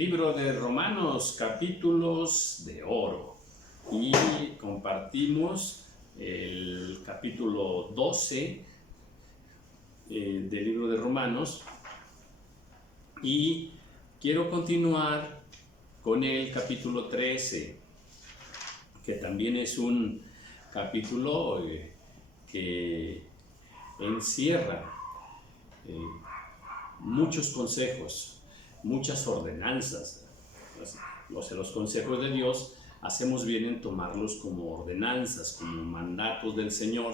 Libro de Romanos, capítulos de oro. Y compartimos el capítulo 12 del libro de Romanos. Y quiero continuar con el capítulo 13, que también es un capítulo que encierra muchos consejos, muchas ordenanzas. Los consejos de Dios hacemos bien en tomarlos como ordenanzas, como mandatos del Señor,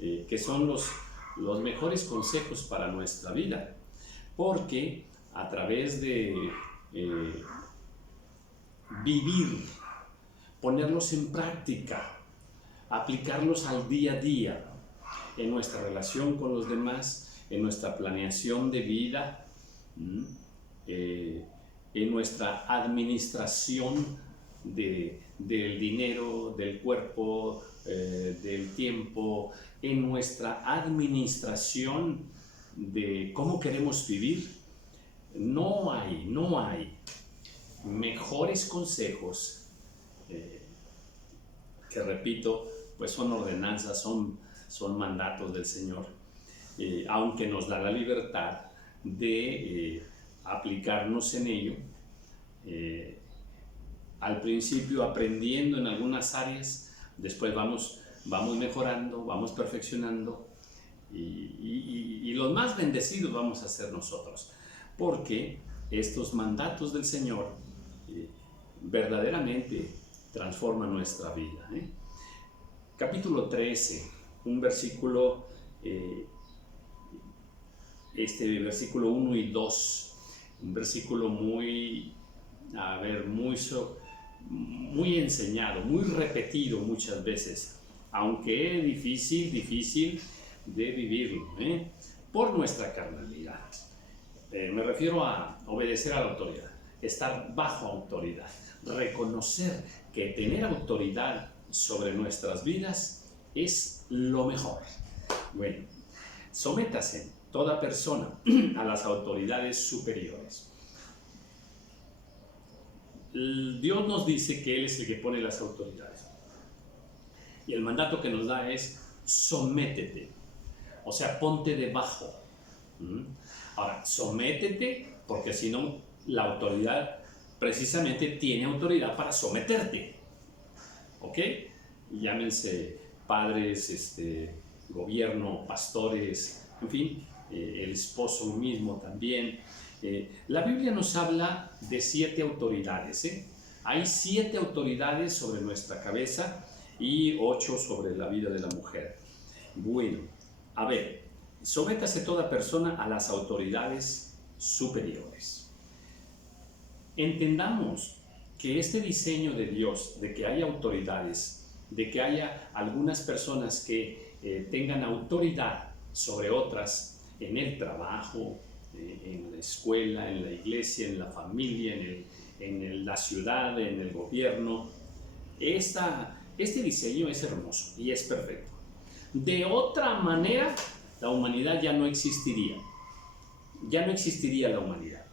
que son los mejores consejos para nuestra vida, porque a través de vivir, ponerlos en práctica, aplicarlos al día a día, en nuestra relación con los demás, en nuestra planeación de vida, en nuestra administración del dinero, del cuerpo, del tiempo, en nuestra administración de cómo queremos vivir. No hay mejores consejos que, repito, pues son ordenanzas, son mandatos del Señor, aunque nos da la libertad de aplicarnos en ello, al principio aprendiendo en algunas áreas, después vamos mejorando, vamos perfeccionando, y los más bendecidos vamos a ser nosotros, porque estos mandatos del Señor verdaderamente transforman nuestra vida. Capítulo 13, un versículo, versículo 1 y 2, un versículo muy enseñado, muy repetido muchas veces, aunque difícil de vivirlo, por nuestra carnalidad. Me refiero a obedecer a la autoridad, estar bajo autoridad, reconocer que tener autoridad sobre nuestras vidas es lo mejor. Bueno, sométase toda persona a las autoridades superiores. Dios nos dice que Él es el que pone las autoridades. Y el mandato que nos da es sométete. O sea, ponte debajo. Ahora, sométete, porque si no, la autoridad precisamente tiene autoridad para someterte. ¿Ok? Llámense padres, gobierno, pastores, en fin, el esposo mismo también. La Biblia nos habla de 7 autoridades. Hay 7 autoridades sobre nuestra cabeza y 8 sobre la vida de la mujer. Bueno, a ver, sométase toda persona a las autoridades superiores. Entendamos que este diseño de Dios, de que haya autoridades, de que haya algunas personas que tengan autoridad sobre otras en el trabajo, en la escuela, en la iglesia, en la familia, en la ciudad, en el gobierno. Este diseño es hermoso y es perfecto. De otra manera, la humanidad ya no existiría. Ya no existiría la humanidad.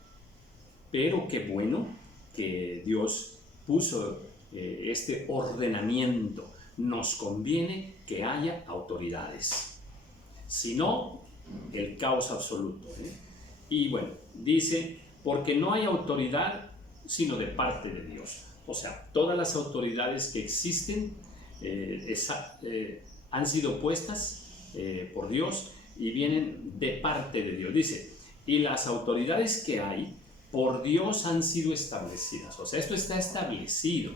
Pero qué bueno que Dios puso este ordenamiento. Nos conviene que haya autoridades. Si no, el caos absoluto. Y bueno, dice, porque no hay autoridad sino de parte de Dios. O sea, todas las autoridades que existen han sido puestas por Dios y vienen de parte de Dios. Dice, y las autoridades que hay por Dios han sido establecidas. O sea, esto está establecido.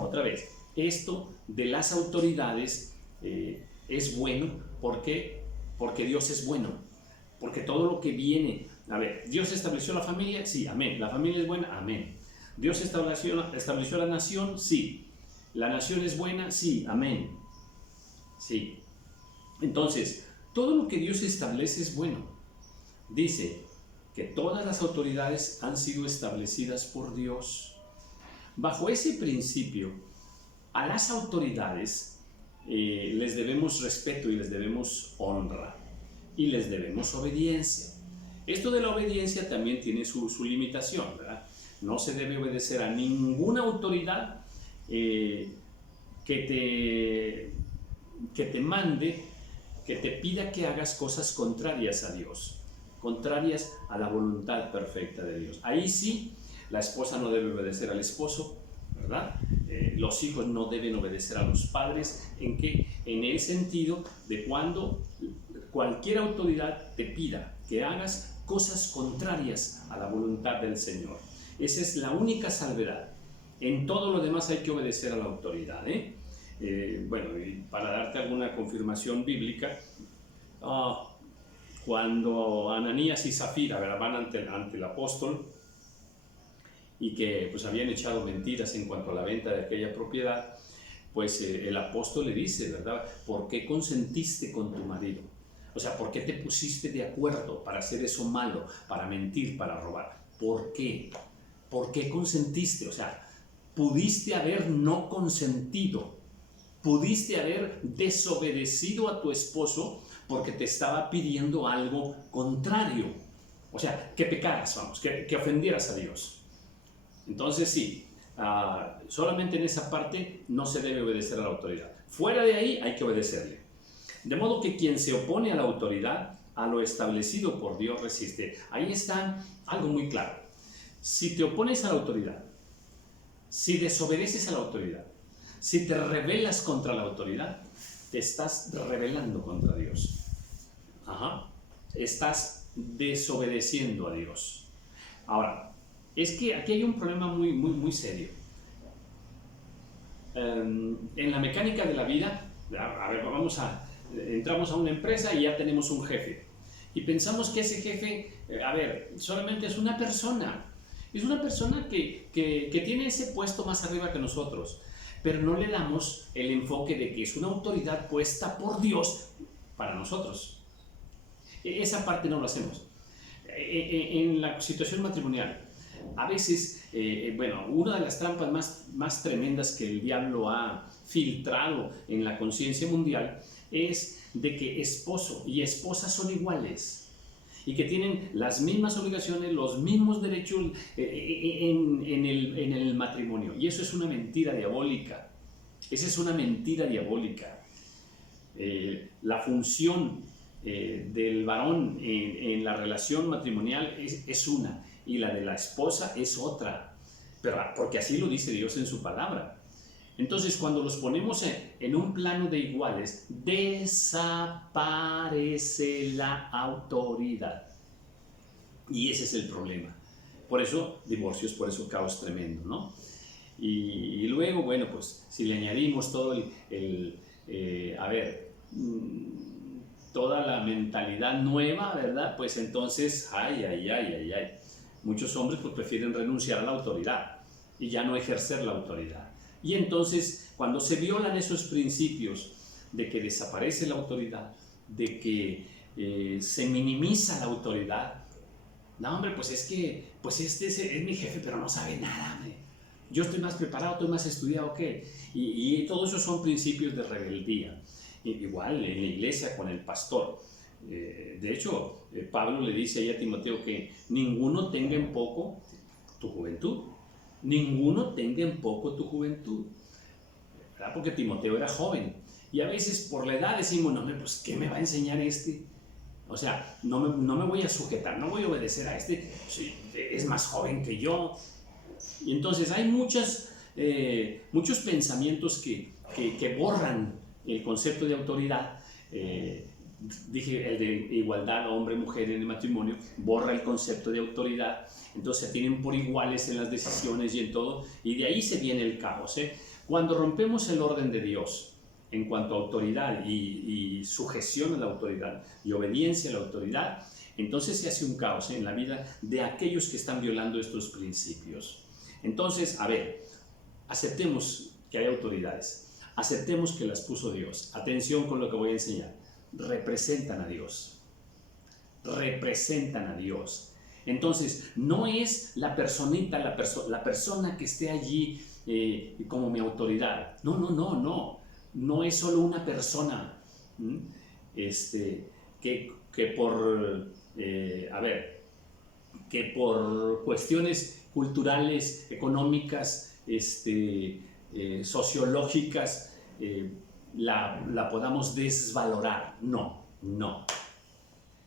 Otra vez, esto de las autoridades es bueno porque Dios es bueno. Porque todo lo que viene, a ver, Dios estableció la familia, sí, amén. La familia es buena, amén. Dios estableció la nación, sí. La nación es buena, sí, amén. Sí. Entonces, todo lo que Dios establece es bueno. Dice que todas las autoridades han sido establecidas por Dios. Bajo ese principio, a las autoridades les debemos respeto y les debemos honra y les debemos obediencia. Esto de la obediencia también tiene su limitación, ¿verdad? No se debe obedecer a ninguna autoridad que te mande, que te pida que hagas cosas contrarias a Dios, contrarias a la voluntad perfecta de Dios. Ahí sí, la esposa no debe obedecer al esposo, ¿verdad? Los hijos no deben obedecer a los padres. En el sentido de cuando cualquier autoridad te pida que hagas cosas contrarias a la voluntad del Señor. Esa es la única salvedad. En todo lo demás hay que obedecer a la autoridad, bueno, y para darte alguna confirmación bíblica, cuando Ananías y Zafira, ¿verdad?, van ante el apóstol y que pues habían echado mentiras en cuanto a la venta de aquella propiedad, pues el apóstol le dice, ¿verdad?, ¿por qué consentiste con tu marido? O sea, ¿por qué te pusiste de acuerdo para hacer eso malo, para mentir, para robar? ¿Por qué? ¿Por qué consentiste? O sea, pudiste haber no consentido, pudiste haber desobedecido a tu esposo porque te estaba pidiendo algo contrario. O sea, que pecaras, vamos, que ofendieras a Dios. Entonces sí, solamente en esa parte no se debe obedecer a la autoridad. Fuera de ahí hay que obedecerle. De modo que quien se opone a la autoridad, a lo establecido por Dios resiste. Ahí está algo muy claro. Si te opones a la autoridad, si desobedeces a la autoridad, si te rebelas contra la autoridad, te estás rebelando contra Dios. Estás desobedeciendo a Dios. Ahora, es que aquí hay un problema muy, muy, muy serio. En la mecánica de la vida, a ver, entramos a una empresa y ya tenemos un jefe. Y pensamos que ese jefe, solamente es una persona. Es una persona que tiene ese puesto más arriba que nosotros. Pero no le damos el enfoque de que es una autoridad puesta por Dios para nosotros. Esa parte no lo hacemos. En la situación matrimonial, a veces, una de las trampas más tremendas que el diablo ha filtrado en la conciencia mundial es de que esposo y esposa son iguales y que tienen las mismas obligaciones, los mismos derechos en el matrimonio. Y eso es una mentira diabólica. Esa es una mentira diabólica. La función del varón en la relación matrimonial es una, y la de la esposa es otra, pero porque así lo dice Dios en su palabra. Entonces, cuando los ponemos en un plano de iguales, desaparece la autoridad. Y ese es el problema. Por eso, divorcios, por eso caos tremendo, ¿no? Y luego, bueno, pues si le añadimos todo toda la mentalidad nueva, ¿verdad? Pues entonces, muchos hombres pues prefieren renunciar a la autoridad y ya no ejercer la autoridad. Y entonces, cuando se violan esos principios de que desaparece la autoridad, de que se minimiza la autoridad, no, hombre, pues es que este es mi jefe, pero no sabe nada, hombre. Yo estoy más preparado, estoy más estudiado que él. Y todos esos son principios de rebeldía. Igual en la iglesia con el pastor. De hecho, Pablo le dice ahí a Timoteo que ninguno tenga en poco tu juventud. Ninguno tenga en poco tu juventud. ¿Verdad? Porque Timoteo era joven. Y a veces por la edad decimos, no, pues ¿qué me va a enseñar este? O sea, no me voy a sujetar, no voy a obedecer a este. Sí, es más joven que yo. Y entonces hay muchos pensamientos que borran el concepto de autoridad. Dije el de igualdad hombre-mujer en el matrimonio, borra el concepto de autoridad. Entonces se tienen por iguales en las decisiones y en todo, y de ahí se viene el caos. Cuando rompemos el orden de Dios en cuanto a autoridad y sujeción a la autoridad y obediencia a la autoridad, entonces se hace un caos en la vida de aquellos que están violando estos principios. Entonces, aceptemos que hay autoridades, aceptemos que las puso Dios. Atención con lo que voy a enseñar. Representan a Dios. Representan a Dios. Entonces, no es la personita, la persona que esté allí como mi autoridad. No. No es solo una persona que por cuestiones culturales, económicas, sociológicas, la podamos desvalorar. No, no.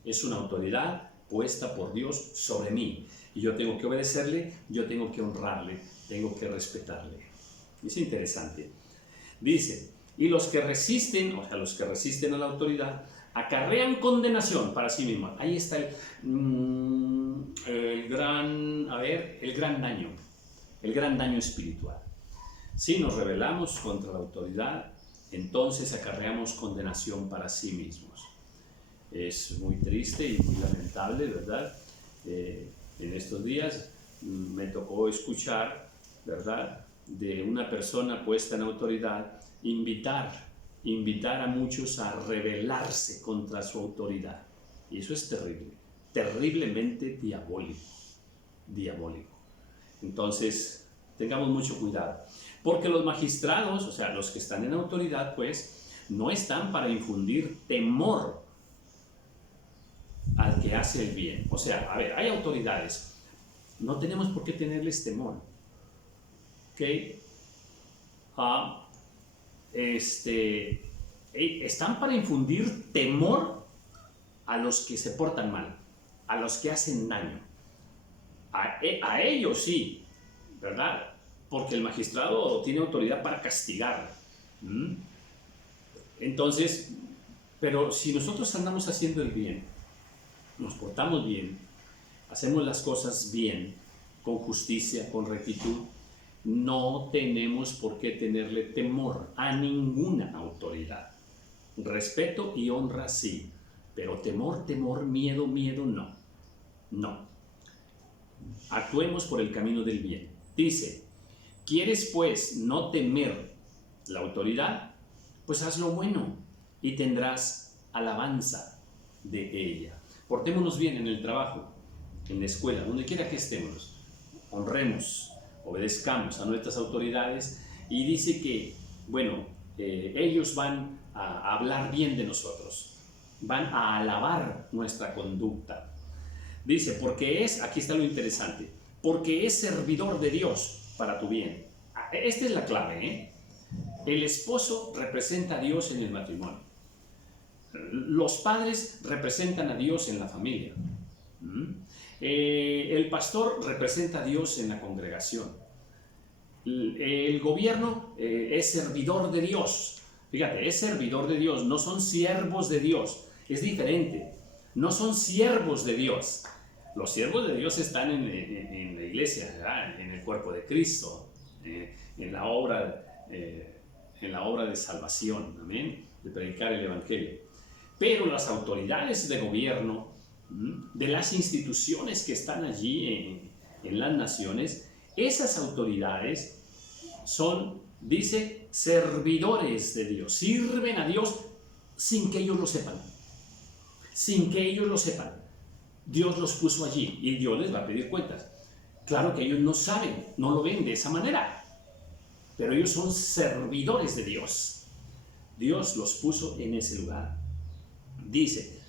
Es una autoridad puesta por Dios sobre mí. Y yo tengo que obedecerle, yo tengo que honrarle, tengo que respetarle. Es interesante. Dice, y los que resisten, o sea, los que resisten a la autoridad, acarrean condenación para sí mismos. Ahí está el gran daño espiritual. Si nos rebelamos contra la autoridad, entonces acarreamos condenación para sí mismos. Es muy triste y muy lamentable, ¿verdad? En estos días me tocó escuchar, ¿verdad?, de una persona puesta en autoridad invitar a muchos a rebelarse contra su autoridad. Y eso es terrible, terriblemente diabólico. Entonces, tengamos mucho cuidado. Porque los magistrados, o sea, los que están en autoridad, pues, no están para infundir temor al que hace el bien. O sea, a ver, hay autoridades, no tenemos por qué tenerles temor. ¿Ok? Están para infundir temor a los que se portan mal, a los que hacen daño. A ellos sí, ¿verdad? Porque el magistrado tiene autoridad para castigar. Entonces, pero si nosotros andamos haciendo el bien, nos portamos bien, hacemos las cosas bien, con justicia, con rectitud, no tenemos por qué tenerle temor a ninguna autoridad. Respeto y honra sí, pero temor, miedo, no. No. Actuemos por el camino del bien. Dice, ¿quieres pues no temer la autoridad? Pues haz lo bueno y tendrás alabanza de ella. Portémonos bien en el trabajo, en la escuela, donde quiera que estemos. Honremos, obedezcamos a nuestras autoridades, y dice que, bueno, ellos van a hablar bien de nosotros, van a alabar nuestra conducta. Dice, porque aquí está lo interesante, porque es servidor de Dios para tu bien. Esta es la clave, ¿eh? El esposo representa a Dios en el matrimonio. Los padres representan a Dios en la familia. El pastor representa a Dios en la congregación. El gobierno es servidor de Dios. Fíjate, es servidor de Dios, no son siervos de Dios. Es diferente. No son siervos de Dios. Los siervos de Dios están en la iglesia, ¿verdad?, en el cuerpo de Cristo, en la obra de salvación, amén, de predicar el evangelio. Pero las autoridades de gobierno, de las instituciones que están allí en las naciones, esas autoridades son, dice, servidores de Dios, sirven a Dios sin que ellos lo sepan. Sin que ellos lo sepan. Dios los puso allí y Dios les va a pedir cuentas. Claro que ellos no saben, no lo ven de esa manera, pero ellos son servidores de Dios. Dios los puso en ese lugar. Dice,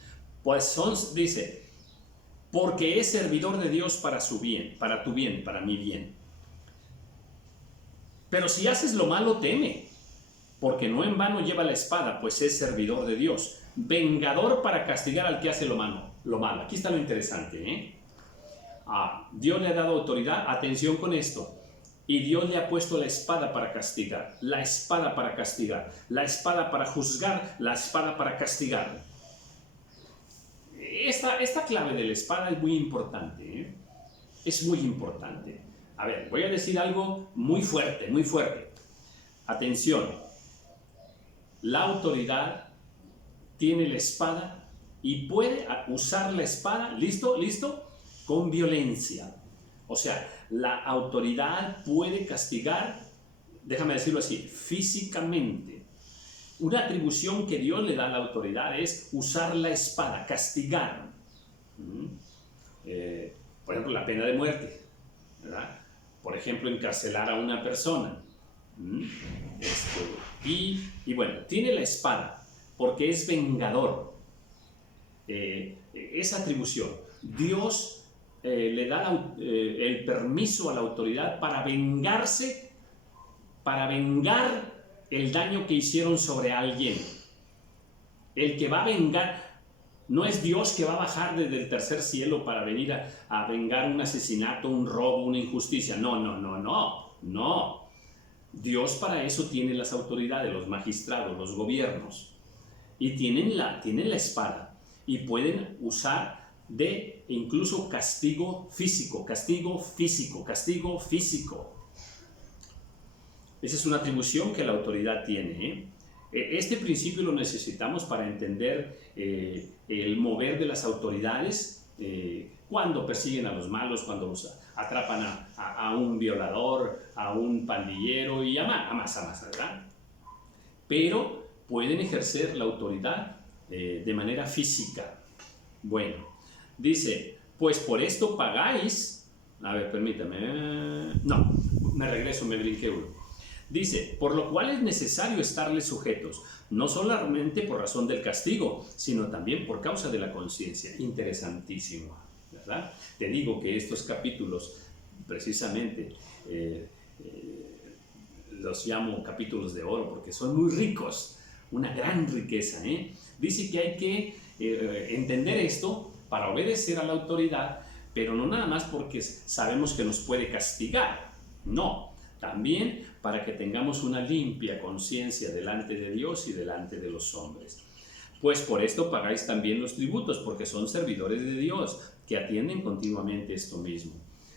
porque es servidor de Dios para su bien, para tu bien, para mi bien. Pero si haces lo malo, teme, porque no en vano lleva la espada, pues es servidor de Dios, vengador para castigar al que hace lo malo. Aquí está lo interesante, ¿eh? Dios le ha dado autoridad, atención con esto, y Dios le ha puesto la espada para castigar, la espada para castigar, la espada para juzgar, la espada para castigar. Esta clave de la espada es muy importante, ¿eh? Es muy importante. A ver, voy a decir algo muy fuerte, muy fuerte. Atención, la autoridad tiene la espada y puede usar la espada, ¿listo? Con violencia. O sea, la autoridad puede castigar, déjame decirlo así, físicamente. Una atribución que Dios le da a la autoridad es usar la espada, castigar. Por ejemplo, la pena de muerte, ¿verdad? Por ejemplo, encarcelar a una persona. Y bueno, tiene la espada porque es vengador. Esa atribución. Dios le da el permiso a la autoridad para vengarse, para vengar el daño que hicieron sobre alguien. El que va a vengar no es Dios que va a bajar desde el tercer cielo para venir a vengar un asesinato, un robo, una injusticia. No, no, no, no, no. Dios para eso tiene las autoridades, los magistrados, los gobiernos. Y tienen la espada y pueden usar de incluso castigo físico, castigo físico, castigo físico. Esa es una atribución que la autoridad tiene, ¿eh? Este principio lo necesitamos para entender el mover de las autoridades cuando persiguen a los malos, cuando atrapan a un violador, a un pandillero y a más, ¿verdad? Pero pueden ejercer la autoridad de manera física. Bueno, dice, pues por esto pagáis, a ver, permítame, no, me regreso, me brinqué uno. Dice, por lo cual es necesario estarles sujetos, no solamente por razón del castigo, sino también por causa de la conciencia. Interesantísimo, ¿verdad? Te digo que estos capítulos, precisamente, los llamo capítulos de oro porque son muy ricos, una gran riqueza, ¿eh? Dice que hay que entender esto para obedecer a la autoridad, pero no nada más porque sabemos que nos puede castigar, no, también para que tengamos una limpia conciencia delante de Dios y delante de los hombres. Pues por esto pagáis también los tributos, porque son servidores de Dios, que atienden continuamente esto mismo.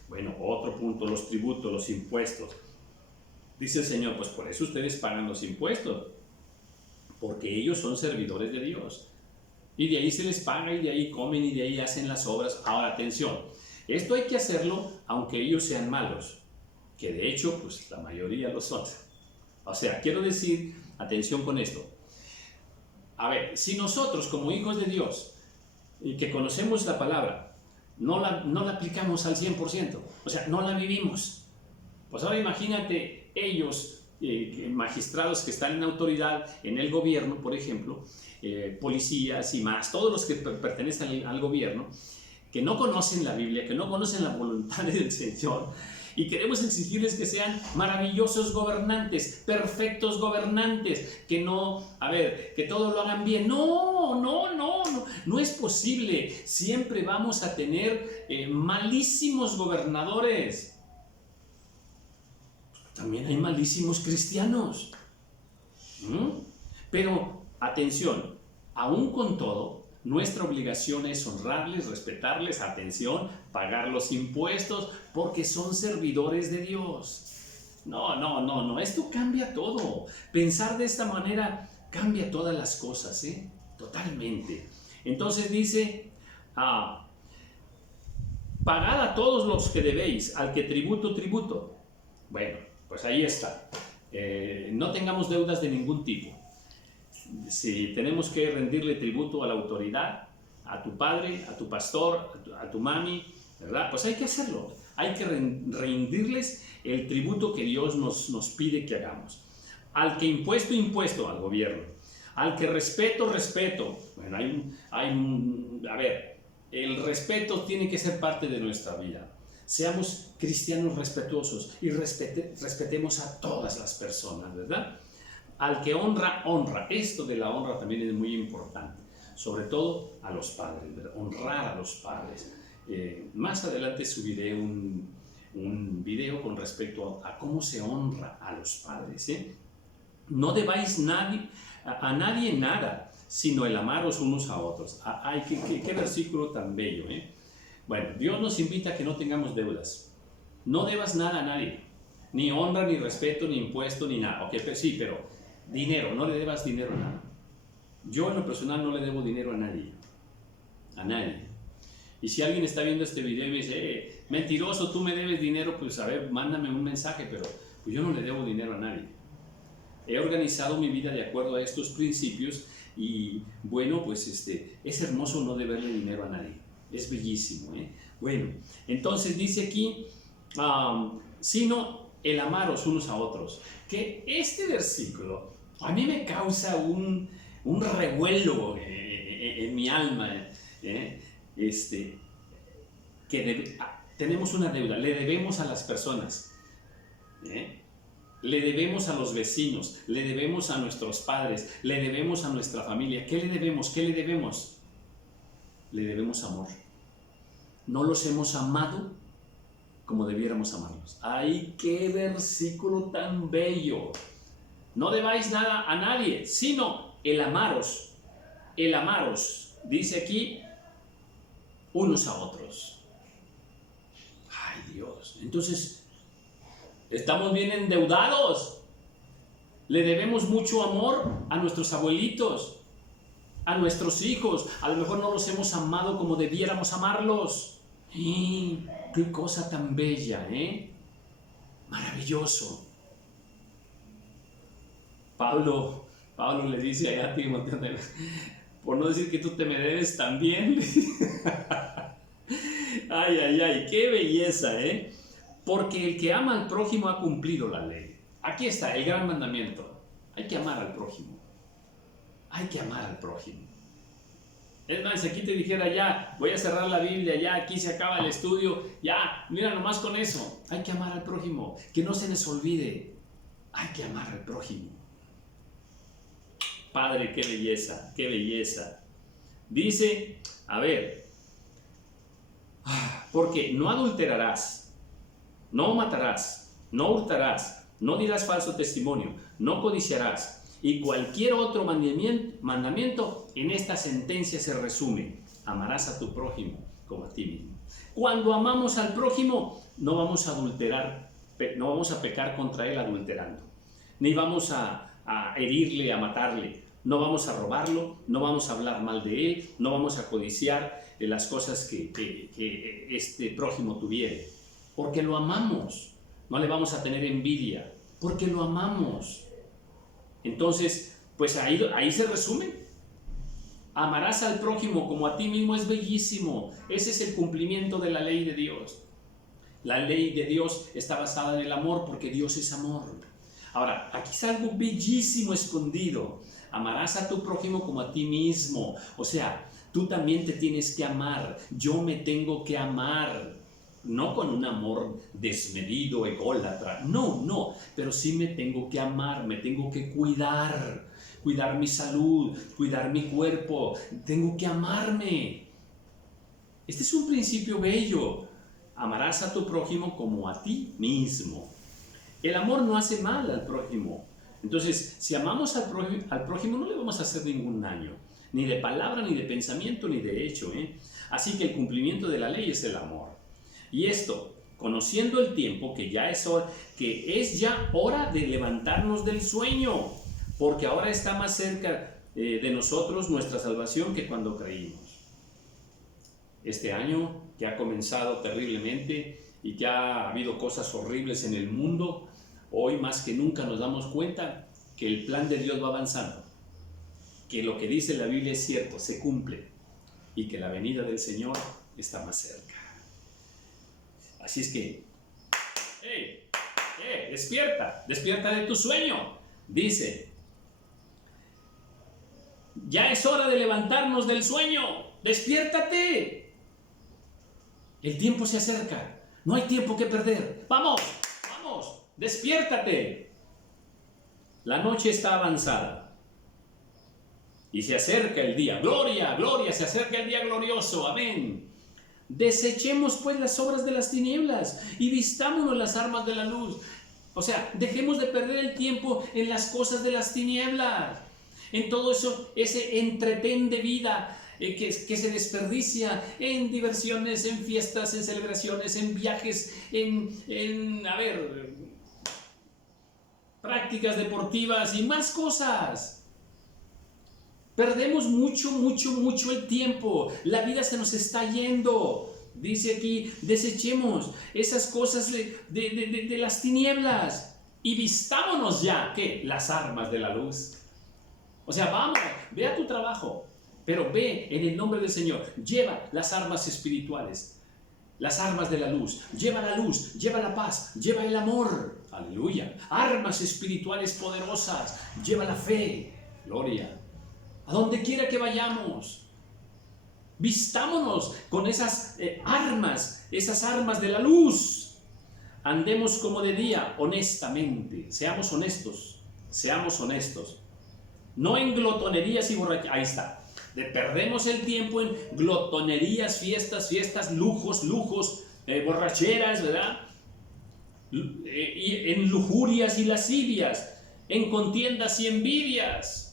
Bueno, otro punto, los tributos, los impuestos. Dice el Señor, pues por eso ustedes pagan los impuestos, porque ellos son servidores de Dios. Y de ahí se les paga, y de ahí comen, y de ahí hacen las obras. Ahora, atención, esto hay que hacerlo aunque ellos sean malos, que de hecho, pues la mayoría lo son. O sea, quiero decir, atención con esto. A ver, si nosotros como hijos de Dios, y que conocemos la palabra, no la aplicamos al 100%, o sea, no la vivimos, pues ahora imagínate ellos, magistrados que están en autoridad en el gobierno, por ejemplo, policías y más, todos los que pertenecen al gobierno, que no conocen la Biblia, que no conocen la voluntad del Señor, y queremos exigirles que sean maravillosos gobernantes, perfectos gobernantes, que que todo lo hagan bien. No es posible. Siempre vamos a tener malísimos gobernadores. También hay malísimos cristianos. Pero, atención, aún con todo, nuestra obligación es honrarles, respetarles, atención, pagar los impuestos, porque son servidores de Dios. No, esto cambia todo. Pensar de esta manera cambia todas las cosas, totalmente. Entonces dice, pagad a todos los que debéis, al que tributo. Bueno, pues ahí está. No tengamos deudas de ningún tipo. Si tenemos que rendirle tributo a la autoridad, a tu padre, a tu pastor, a tu mami, ¿verdad? Pues hay que hacerlo. Hay que rendirles el tributo que Dios nos pide que hagamos. Al que impuesto al gobierno. Al que respeto. Bueno, el respeto tiene que ser parte de nuestra vida. Seamos cristianos respetuosos y respetemos a todas las personas, ¿verdad? Al que honra. Esto de la honra también es muy importante, sobre todo a los padres, ¿verdad? Honrar a los padres. Más adelante subiré un video con respecto a cómo se honra a los padres. No debáis a nadie nada, sino el amaros unos a otros. Ay, qué versículo tan bello. Bueno, Dios nos invita a que no tengamos deudas. No debas nada a nadie, ni honra, ni respeto, ni impuesto, ni nada. Ok, pero dinero, no le debas dinero a nada. Yo en lo personal no le debo dinero a nadie. Y si alguien está viendo este video y me dice, mentiroso, tú me debes dinero, pues a ver, mándame un mensaje, pero pues yo no le debo dinero a nadie. He organizado mi vida de acuerdo a estos principios y bueno, pues es hermoso no deberle dinero a nadie. Es bellísimo, Bueno, entonces dice aquí, sino el amaros unos a otros. Que este versículo a mí me causa un revuelo en mi alma. tenemos una deuda, le debemos a las personas, le debemos a los vecinos, le debemos a nuestros padres, le debemos a nuestra familia. ¿Qué le debemos? ¿Qué le debemos? Le debemos amor. No los hemos amado como debiéramos amarlos. ¡Ay, qué versículo tan bello! No debáis nada a nadie, sino el amaros, dice aquí, unos a otros. ¡Ay, Dios! Entonces, estamos bien endeudados. Le debemos mucho amor a nuestros abuelitos, a nuestros hijos. A lo mejor no los hemos amado como debiéramos amarlos. ¡Qué cosa tan bella! Maravilloso. Pablo le dice allá a Timoteo, por no decir que tú te me debes también. Ay, qué belleza, porque el que ama al prójimo ha cumplido la ley. Aquí está el gran mandamiento. Hay que amar al prójimo. Hay que amar al prójimo. Es más, si aquí te dijera ya, voy a cerrar la Biblia, ya aquí se acaba el estudio, ya, mira nomás con eso. Hay que amar al prójimo, que no se les olvide. Hay que amar al prójimo. Padre, qué belleza, qué belleza. Dice, a ver, porque no adulterarás, no matarás, no hurtarás, no dirás falso testimonio, no codiciarás. Y cualquier otro mandamiento en esta sentencia se resume: amarás a tu prójimo como a ti mismo. Cuando amamos al prójimo, no vamos a adulterar, no vamos a pecar contra él adulterando, ni vamos a herirle, a matarle, no vamos a robarlo, no vamos a hablar mal de él, no vamos a codiciar las cosas que este prójimo tuviere, porque lo amamos. No le vamos a tener envidia, porque lo amamos. Entonces, pues ahí se resume. Amarás al prójimo como a ti mismo. Es bellísimo. Ese es el cumplimiento de la ley de Dios. La ley de Dios está basada en el amor, porque Dios es amor. Ahora, aquí está algo bellísimo escondido. Amarás a tu prójimo como a ti mismo. O sea, tú también te tienes que amar. Yo me tengo que amar. No con un amor desmedido, ególatra, no, pero sí me tengo que amar, me tengo que cuidar mi salud, cuidar mi cuerpo, tengo que amarme. Este es un principio bello. Amarás a tu prójimo como a ti mismo. El amor no hace mal al prójimo. Entonces, si amamos al prójimo, no le vamos a hacer ningún daño, ni de palabra, ni de pensamiento, ni de hecho. Así que el cumplimiento de la ley es el amor. Y esto, conociendo el tiempo, que es ya hora de levantarnos del sueño, porque ahora está más cerca de nosotros nuestra salvación que cuando creímos. Este año que ha comenzado terriblemente y que ha habido cosas horribles en el mundo, hoy más que nunca nos damos cuenta que el plan de Dios va avanzando, que lo que dice la Biblia es cierto, se cumple, y que la venida del Señor está más cerca. Así es que, despierta de tu sueño. Dice, ya es hora de levantarnos del sueño, despiértate. El tiempo se acerca, no hay tiempo que perder. Vamos, despiértate. La noche está avanzada y se acerca el día. Gloria, se acerca el día glorioso, amén. Desechemos pues las obras de las tinieblas y vistámonos las armas de la luz. O sea, dejemos de perder el tiempo en las cosas de las tinieblas, en todo eso, ese entretén de vida que se desperdicia en diversiones, en fiestas, en celebraciones, en viajes, en prácticas deportivas y más cosas. Perdemos mucho el tiempo. La vida se nos está yendo. Dice aquí, desechemos esas cosas de las tinieblas y vistámonos ya, ¿qué? Las armas de la luz. O sea, vamos, ve a tu trabajo, pero ve en el nombre del Señor. Lleva las armas espirituales, las armas de la luz. Lleva la luz, lleva la paz, lleva el amor. Aleluya. Armas espirituales poderosas. Lleva la fe. Gloria. A donde quiera que vayamos. Vistámonos con esas esas armas de la luz. Andemos como de día, honestamente. Seamos honestos, seamos honestos. No en glotonerías y borracheras. Ahí está. Perdemos el tiempo en glotonerías, fiestas, lujos, borracheras, ¿verdad? Y en lujurias y lascivias, en contiendas y envidias.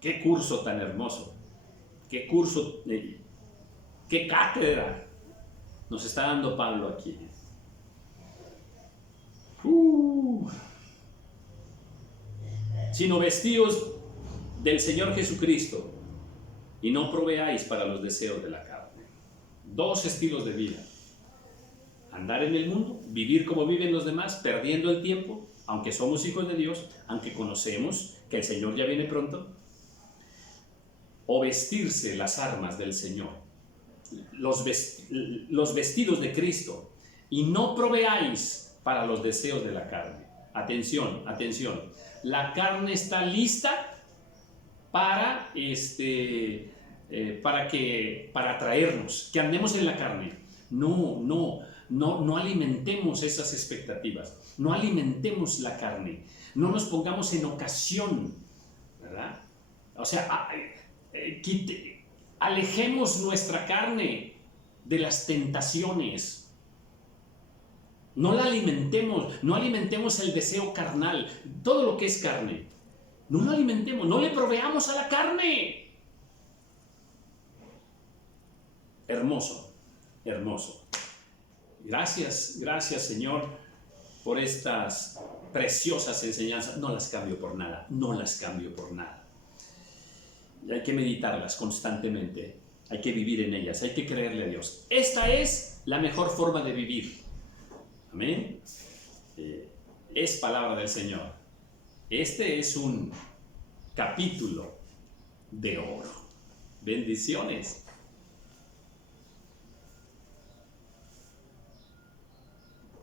Qué curso tan hermoso, qué curso, qué cátedra nos está dando Pablo aquí. Sino vestíos del Señor Jesucristo y no proveáis para los deseos de la carne. Dos estilos de vida: andar en el mundo, vivir como viven los demás, perdiendo el tiempo, aunque somos hijos de Dios, aunque conocemos que el Señor ya viene pronto, o vestirse las armas del Señor, los vestidos de Cristo, y no proveáis para los deseos de la carne. Atención, la carne está lista para atraernos, que andemos en la carne. No alimentemos esas expectativas, no alimentemos la carne, no nos pongamos en ocasión, ¿verdad? O sea, alejemos nuestra carne de las tentaciones. No la alimentemos, no alimentemos el deseo carnal, todo lo que es carne. No lo alimentemos, no le proveamos a la carne. Hermoso. Gracias Señor por estas preciosas enseñanzas. No las cambio por nada. Y hay que meditarlas constantemente, hay que vivir en ellas, hay que creerle a Dios. Esta es la mejor forma de vivir. Amén. Es palabra del Señor. Este es un capítulo de oro. Bendiciones.